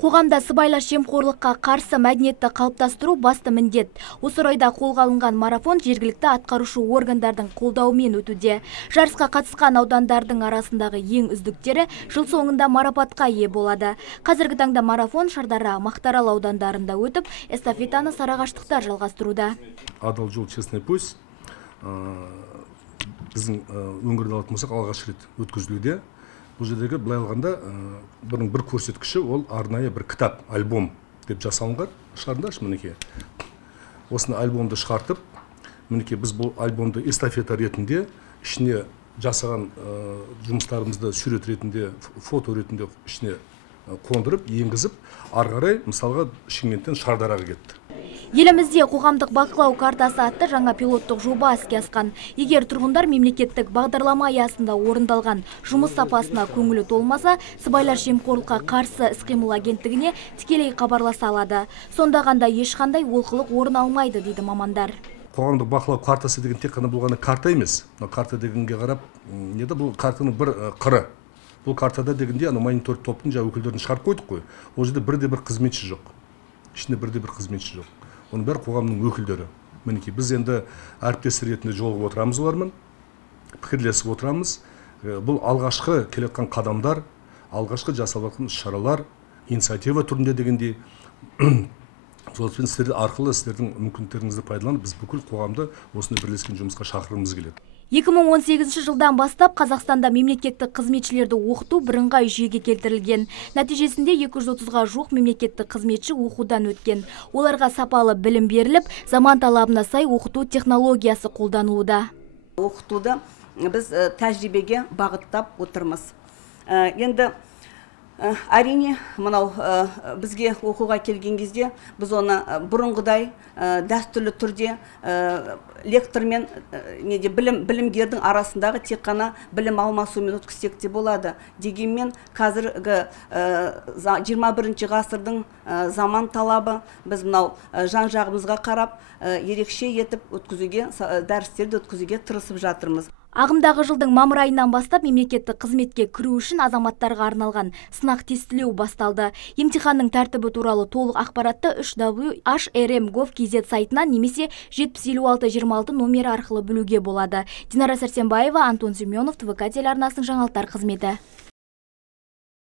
Қоғамда сыбайлас жемқорлыққа қарсы мәдениетті қалыптастыру басты міндет. Осы орайда қолға алынған марафон жергілікті атқарушы органдардың қолдауымен өтуде. Жарысқа қатысқан аудандардың арасындағы ең үздіктері жыл соңында марапатқа ие болады. Қазіргі таңда марафон Шардара, Мақтаарал аудандарында өтіп, эстафетаны Сарыағаштықтар жалғастыруда. Адал жол, честный путь біздің өңірде алатын болсақ алғаш рет өткізілуде. Бұл жердегі былай алғанда бір көрсеткіші ол арнайы бір кітап, альбом деп жасалынған. Шығарыңдаршы мінекей. Осыны альбомды шығартып, мінекей біз бұл альбомды эстафета ретінде ішіне жасаған жұмыстарымызды сурет ретінде, фото ретінде ішіне қондырып, енгізіп, ары қарай мысалға Шымкенттен Шардараға кетті. Елімізде қоғамдық бақылау картасы атты жаңа пилоттық жоба іске асқан. Егер тұрғындар мемлекеттік бағдарлама аясында орындалған жұмыс сапасына көңілі толмаса, сыбайлас жемқорлыққа қарсы іс-қимыл агенттігіне тікелей хабарласа алады. Сонда ғана ешқандай олқылық орын алмайды дейді мамандар. Қоғамдық бақылау картасы деген тек қана болғаны карта емес. Карта дегенге қарап, неде бұл картаның бір қыры. Бұл картада дегенде мониторинг топтың өкілдерін шығарып қойдық қой. Ол жерде бірде-бір қызметші жоқ. Ішінде бірде-бір қызметші жоқ. Оның бәрі қоғамның өкілдері. Мінекей біз енді әріптестер ретінде жолығып отырамыз олармен, пікірлесіп отырамыз. Бұл алғашқы келеткен қадамдар, алғашқы жасалып жатқан шаралар, инициатива түрінде дегендей. Сондықтан сіздер арқылы сіздердің мүмкіндіктеріңізді пайдаланып, біз бүкіл қоғамды осындай бірлескен жұмысқа шақырғымыз келеді. 2018 жылдан бастап Қазақстанда мемлекеттік қызметшілерді оқыту бірыңғай жүйеге келтірілген. Нәтижесінде 230-ға жуық мемлекеттік қызметші оқудан өткен. Оларға сапалы білім беріліп, заман талабына сай оқыту технологиясы қолданылуда. Оқытуды біз тәжірибеге бағыттап отырмыз. Енді әрине, мынау бізге оқуға келген кезде біз оны бұрынғыдай дәстүрлі түрде лектормен білімгердің арасындағы тек қана білім алмасумен өткізсек те болады. Дегенмен қазіргі 21 ғасырдың заман талабы біз мынау жан-жағымызға қарап ерекше етіп өткізуге, дәрістерді өткізуге тырысып жатырмыз. Ағымдағы жылдың мамыр айынан бастап мемлекеттік қызметке кіру үшін азаматтарға арналған сынақ тестілеу басталды. Емтиханның тәртібі туралы толық ақпаратты www.hrm.gov.kz сайтынан немесе 705626 номері арқылы білуге болады. Динара Сәрсенбаева, Антон Семенов, ТВК телеарнасының жаңалықтар қызметі.